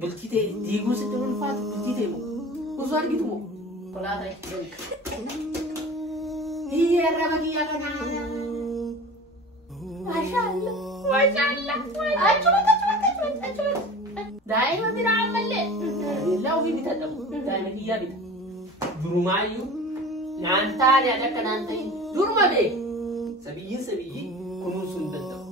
bulchite diiguu sitti ulfaatu bulchite moo osoo argitu moo kolaataa itti hiyya irra bakiyyaa kanaa maashaallah achumatti daa'ima biraa ammallee illaa ofii bitadhamu daa'ima kiyyaa bita durumaayyuu naan taane ada akka naan ta'in duruma bee sabiyyi kunuunsuu hin danda'u.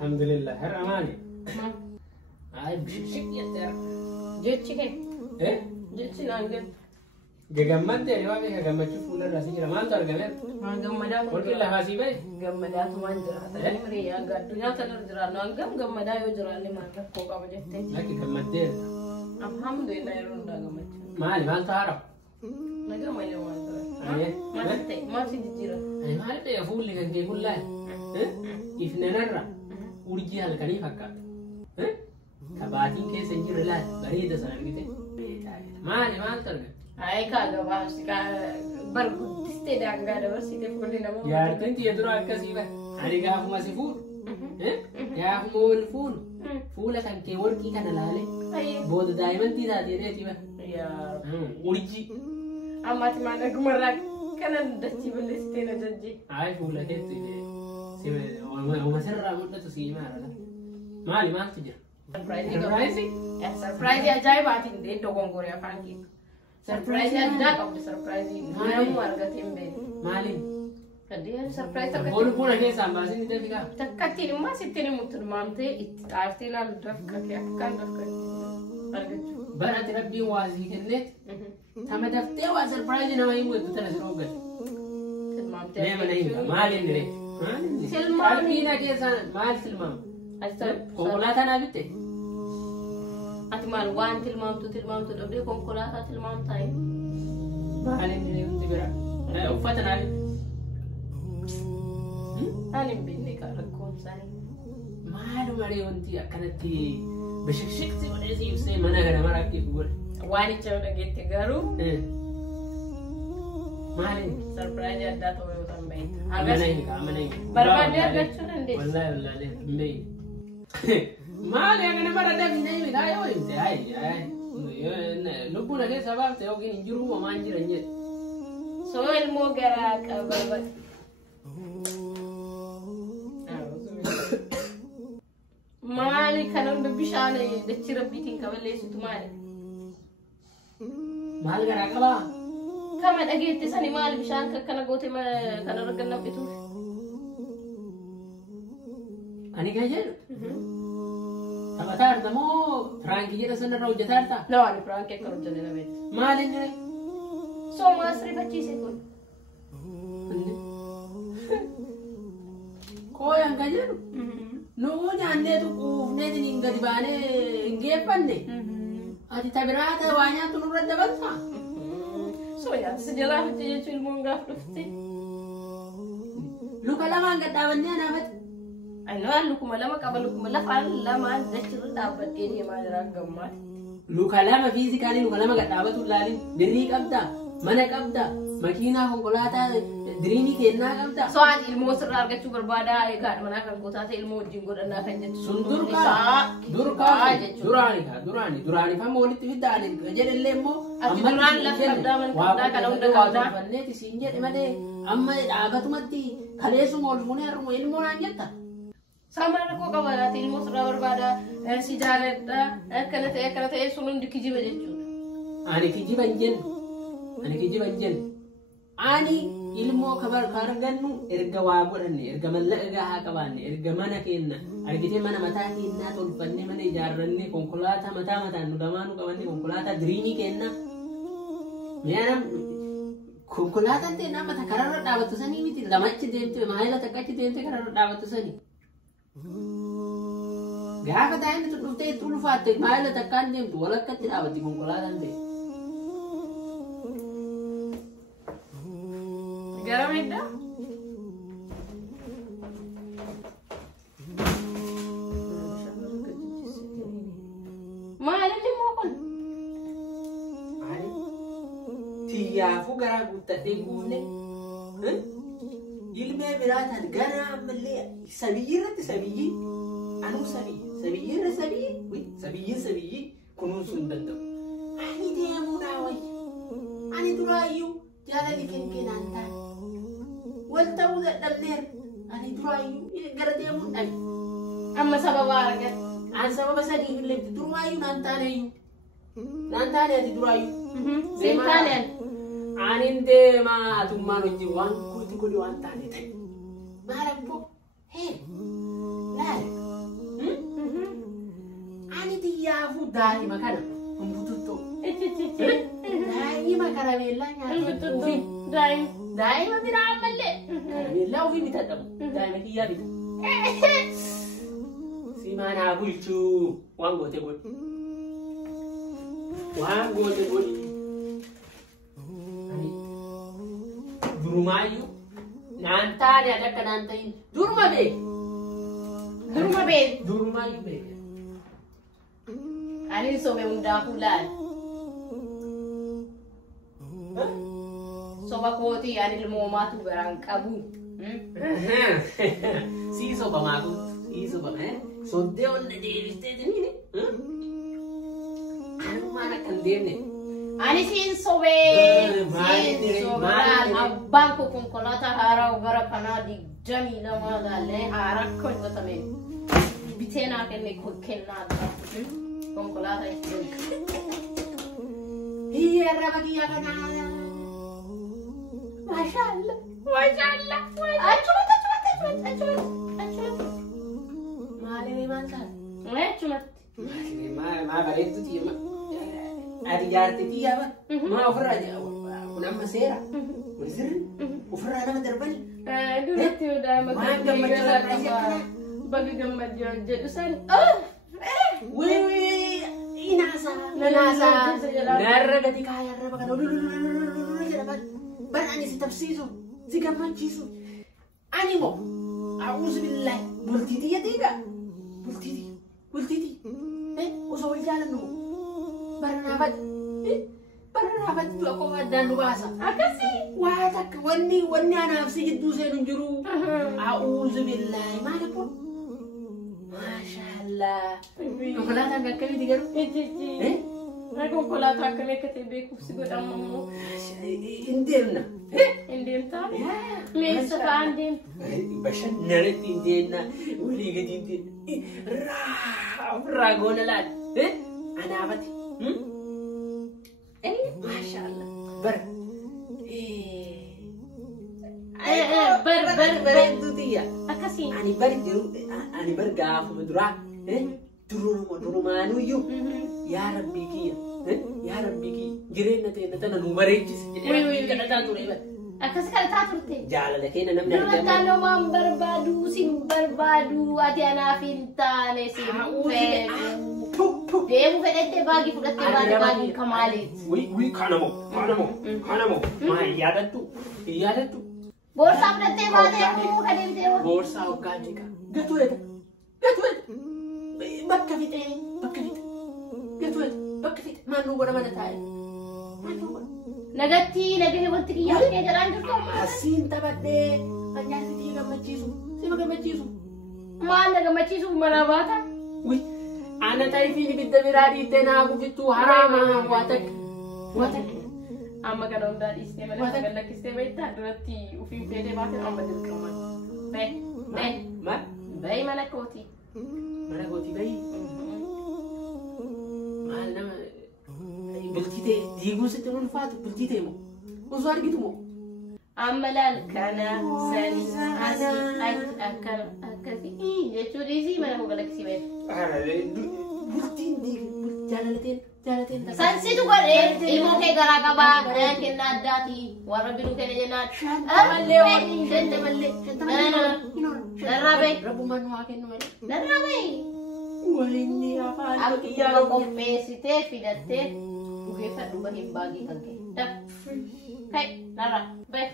Alhamdulillah, har amani. Ay bishik yeter. Jechi ke? Jechi nangen. Gagammat deh, wah mereka gagammat cukup lah sih. Kira mantar kan? Gammada. Mungkin lah masih baik. Gammada tu manjara. Tadi meriah. Gadunya tenar jera. Nanggam gammada yo jera ni mantar. Kok apa jette? Lagi gagammat deh. Alhamdulillah irunda gammat. Mal mantar. Naga mana mantar? Ayah. Masih dijira. Ayah mal deh. Full ni kan dia full lah. Ifnanarra. Urji halkanii fakkaata. Kabaatiin keessa hin jirre laal bareeda sana argite. Maali maal targa? Ay kaaga baasi barguddistee daangaa dabarsite fuulli nama. Jaartiin tiyya dura akkasii bara. Ani gaafuma si fuudhu. Gaafuma wal fuudhu. Fuula kan kee warqii kana laale. Booda daa'imantii taateetii bara. Urji. Ammaati maal dhumarraa kanan dachii balleessitee na jajjee. Ay fuula keetti. ومسرع مدة سيمارة مالي ما تجر surprise ajaib atin de dogon gore afanki surprise ada kau surprise mana warga timbe mali kadi surprise tak bolu pun ada sambar sini tadi kan takati mas itene mutul mamte itarti la draf kaki kan draf kaki bara terabdi wazi kennet tama dafte wa surprise na mai mutu tana siroga mamte ne mana inga mali ndire silmam Alpina keessa maal tilmaam? Konkolaataa naa bitte? Ati maal waan tilmaamtu dhabdee konkolaataa tilmaamtaa hin? Maal inni nuti bira? Uffata naa bitte? Ani hin beekne kaa rakkoon isaanii. Maaluma ree wanti akkanatti bashakshakti godhee si ibsee mana kana maraatti godhe? Waan icha dhageette garuu maali? Surprise addaa ta'uu yoo ta'an baay'ee. Amana hin Barbaadee argachuu dandeessu. Wallahi mbei. Maali akkana bara dafnee miidhaa yoo himte lubbuun keessa baafte yookiin hin jiru homaa hin jiran jedhe. Soo ilmoo garaa qabaa. Maali kana hunda bishaan dachii rabbiitiin kaballeessitu maali? Maal garaa qabaa? Kama dhageette sani maal bishaan kana goote kana raggan nabituuf. Ani kan jedhu. Taphataa arta moo Firaanki jedha sanarra hojjetaa arta? Lawaani Firaanki akka hojjete na beektu. Maal inni ree? Soo maas rifachiise kun. Kooyan kan jedhu. Nuu nyaanneetu quufneetiin hin gadi baanee hin geeffanne. Ati tabiraata waa nyaattu nurra dabaltaa? So ya sejarah dia ilmu enggak pasti. Luka lama enggak dawannya nabat. Ano luka lama kabel luka lama lama dah cerita dapat dia malah gammat. Luka lama fisikali luka lama enggak dapat ulali. Diri kabda, mana kabda, makina konkolata drini kenna kabda. Soal ilmu serar ke cukur bada ega mana kan kota ilmu jinggo dan akan jadi Durani kamu mau ditidani jadi lembo Duran lah kabda man kabda kalau udah kabda fanne ti sinje made amma abatu mati khalesu mol muner mo ilmu nanjata sama aku kawan ilmu serar berbada si jalan kena te sunun dikiji bejecu ani kiji banjen ani ilmu kabar kargannu erga waa godhanne erga mallaqa haa qabaanne erga mana kenna argite mana mataa kenna tolfanne mana ijaarranne konkolaataa mataa nu lamaanuu qabanne konkolaataa diriinii kenna Miyaanam konkolaataan ta'e nama kararra dhaabatu sanii miti lamachi deemte maayila takkachi deemte kararra dhaabatu sanii. Gaafa taa'inni dhuftee itti ulfaatte maayila takkaan deemtu walakkatti dhaabatti konkolaataan ta'e. Gara meedhaa? Maalillee moo kun? Tiyyaafu garaa guuttadhee guunne ilmee biraataan gara ammallee sabiyyi irratti sabiyyi anuu sabiyyi irra sabiyyi kunuunsuu hin danda'u. Ani deemuudhaa wayya. Ani duraayyuu jaalalli kennaan taane. Wal ta'uu dadhabneera. Ani duraayyuu gara deemuun dhabe. Amma sababa argate. An sababa sadii illee duraayyuu naan taaneyyuu. Naan taane ati duraayyuu. Seentaanen. Anin deemaa atummaan wajjin waan godhi waan taane ta'e. Maal abboo? Hee! Laala! Ani xiyyaafuu daa'ima kana hin bututtoo. Daa'ima karameellaa nyaatu. Daa'ima biraa ammallee. Karameellaa ofii bitadhamu. Daa'ima xiyyaa bita. Simaanaa bulchuu waan goote godhi. Waan goote godhi. Durumayyuu naan taane adakka naan ta'in duruma beek. Durumayyuu beek. Ani sobe hundaafuu laal. Soba kootii ani ilmoomaatu garaan qabu. Sii soba maaku. Sii soba soddee ol na deebistee jennini. Anumaan akka hin deemne. Ani siin sobee. Abbaan koo konkolaataa haaraa gara kanaa 22 laallee haaraa hojjetame. Bitee naa kenne kennaa konkolaataa itti Hiyyaarra bakiyyaa kanaa. Maashaallah. Achumatti. Maalee maal taate? Achumatti. Maa bareedduuti yemma. Ati jaartitii yaaba. Maa ofirraa kun amma seera. Kun sirri. Ofirraa nama darbani. Duratti yoo daa'ima Waan gammachuu qabaa. Baga gammachuu jedhu san. Wii inaasaa. Narra gadi kaayarra bakka jedhaman. Barani si tabsiisu, si gammachiisu. Ani moo a'uuzu billahi bultiitii yatiidha. Bultiitii. Osoo wal jaalannu baranaafatti du'a qofa addaan nu baasa. Akkasii. Waa takka wanni anaaf si gidduu seenu hin jiru. A'uuzu billahi maal abbo? Maashaallah. Konkolaataan akkamitti garuu? Konkolaataa akkamii akka ta'e beekuuf si godhama immoo. Hin deemna. Hin deemtaa? Meessa ta'an deemta. Bashannanatti hin deemna. Walii gadi hin deemna. Ofirraa goona laala. Anaafati. Maashaallah. Bareedduutiyya. Akkasii. Ani bari gaafuma duraa. Durumaanuyyuu. Yaa Rabbii kiyya. Jireenya ta'e tana nu bareechisi. Kadhataa ture bara. Akkas kadhataa turte. Jaalala keenya namni Durattaan homaan barbaadu sin barbaadu ati anaaf hin taane sin fedhu. Deemu fedhattee baagii fudhattee baagii kamaaleeti. Wii kanamoo. Maa yaadattu. Boorsaa fudhattee baatee immoo ka deemtee hoo. Boorsaa hoggaa meeqa? Gatuudha. Bakka fixee. Maaluu godha mana taa'e? Nagatti nagahee wanti kiyyaafnee jedhaan jirtu. Asiin taphadhee nyaatni kiyya gammachiisu. Sima gammachiisu. Maal na gammachiisuuf mana baata? Ana ta'ee ibidda biraa dhiittee naa gufittuu haraama waa takka. Amma kana hundaa dhiistee malee sagal lakkistee beektaa duratti ufiin fedhee baatee amma dirqaman. Bayi mana kootii. Mana kootii bayi. Maal nama bultii ta'e diiguun sitti ulfaatu bultii ta'e moo osoo argitu moo? Amma laal kana sani asii akkasii jechuun dhiisii mana koo galaksii bahe. Bultiin jaalalateen Sansitu godhe ilmoo kee garaa qabaa kenna addaati warra biduu kenna jennaan shanta mallee narraa bahi rabbumaan waa kennu malee narraa bahi walinni afaan Akkuma qopheessitee fidattee bukeeffadhu baheen baagii kan kee kai narraa bahi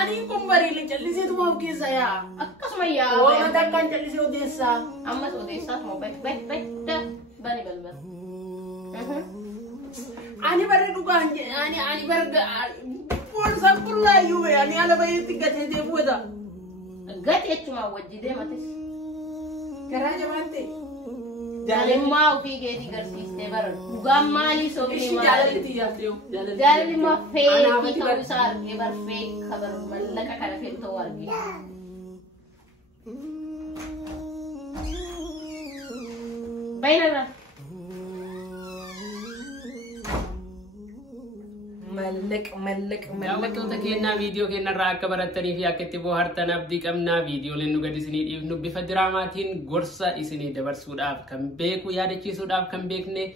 ani kun barii calliseetu maa keessa yaa akkasuma yaa waan takkaan callisee odeessaa ammas odeessaa moo bahi bani balbal ani bare dhugaan ani barga pol sakulla yu ani ala bayetti gatete boda gati achuma wajjide matis karaja bante jalimma ofii keetii garsiistee bara dhugaan maalii sobii jaalatti yaateo jalimma feekii ta'uu isaa argee bar feek kabar mallaqa kana feek ta'uu argee bainana daawwattoota keenyaa viidiyoo keenyarraa akka barattanii fi akka itti bohaartan abdii qabnaa viidiyooleen nu gadi isinii dhiifnu bifa diraamaatiin gorsa isinii dabarsuudhaaf kan beeku yaadachiisuudhaaf kan beekne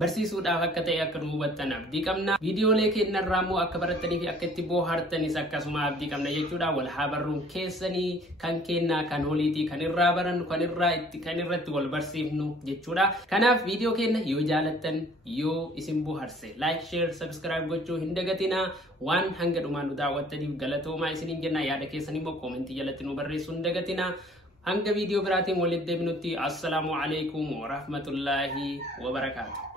barsiisuudhaaf akka ta'e akka nu hubattan abdii qabna viidiyoolee keenyarraa immoo akka barattanii fi akka itti bohaartanis akkasuma abdii qabna jechuudha wal haa barruun keessanii kan kennaa kan holiitii kan irraa barannu kan irratti wal barsiifnu jechuudha kanaaf viidiyoo keenya yoo jaalattan yoo isin bohaarse like share subscribe gochuu hin dagatinaa waan hanga dhumaan nu daawwattaniif galatoomaa isiniin jenna yaada keessan immoo koomentii jalatti nu barreessuu hin dagatinaa hanga viidiyoo biraatiin walitti deebinutti assalaamu alaykum wa rahmatullaahi wa barakaatuh.